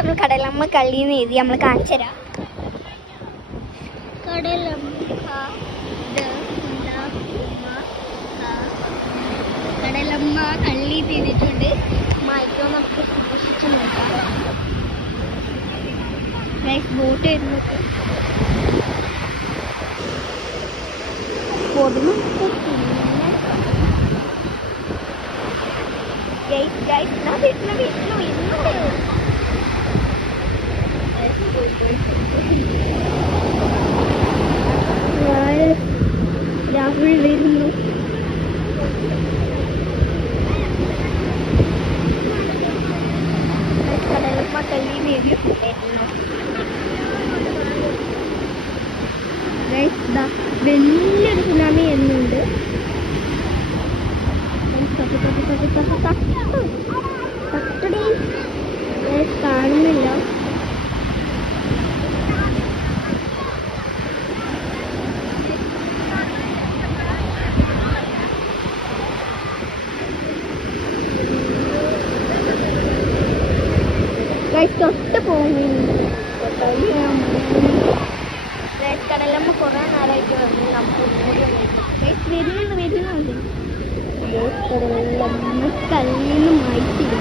നമ്മൾ കടലമ്മ കള്ളിന്ന് എഴുതി നമ്മൾ കാണിച്ചു തരാം. കടലമ്മ കള്ളി ചെയ്തിട്ടുണ്ട്. മൈക്രോ നമുക്ക് സൂക്ഷിച്ചു നോക്കാം. ബോട്ട് വരുന്നത് രാഹുൽ വരുന്നു. കടലമ്മ കള്ളി വരുന്നു. വലിയൊരു സുനാമി എന്നുണ്ട്. കാണുന്നില്ല. തൊട്ട് പോകുന്നുണ്ട്. കടലമ്മ കുറെ നേരമായിട്ട് വന്നു. നമുക്ക് വരുന്നുണ്ട്. കടലമ്മ കല്ലിന്ന് മാറ്റില്ല.